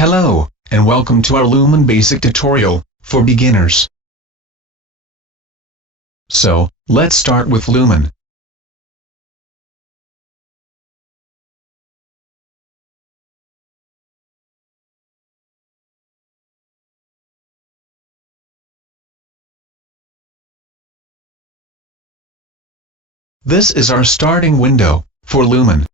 Hello, and welcome to our Lumion Basic tutorial for beginners. So, let's start with Lumion. This is our starting window for Lumion.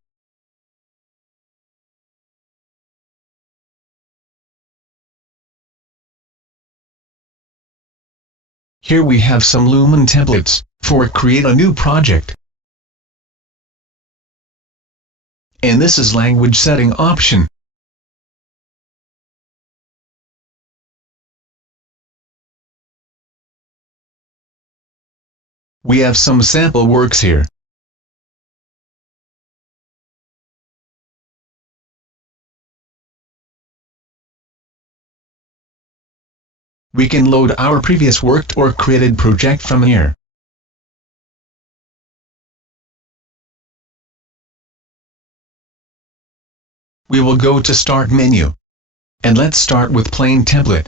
Here we have some Lumion templates for create a new project. And this is language setting option. We have some sample works here. We can load our previous worked or created project from here. We will go to Start menu. And let's start with plain template.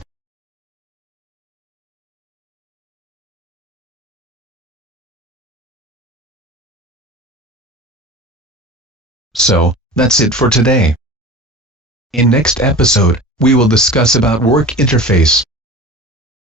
So, that's it for today. In next episode, we will discuss about work interface.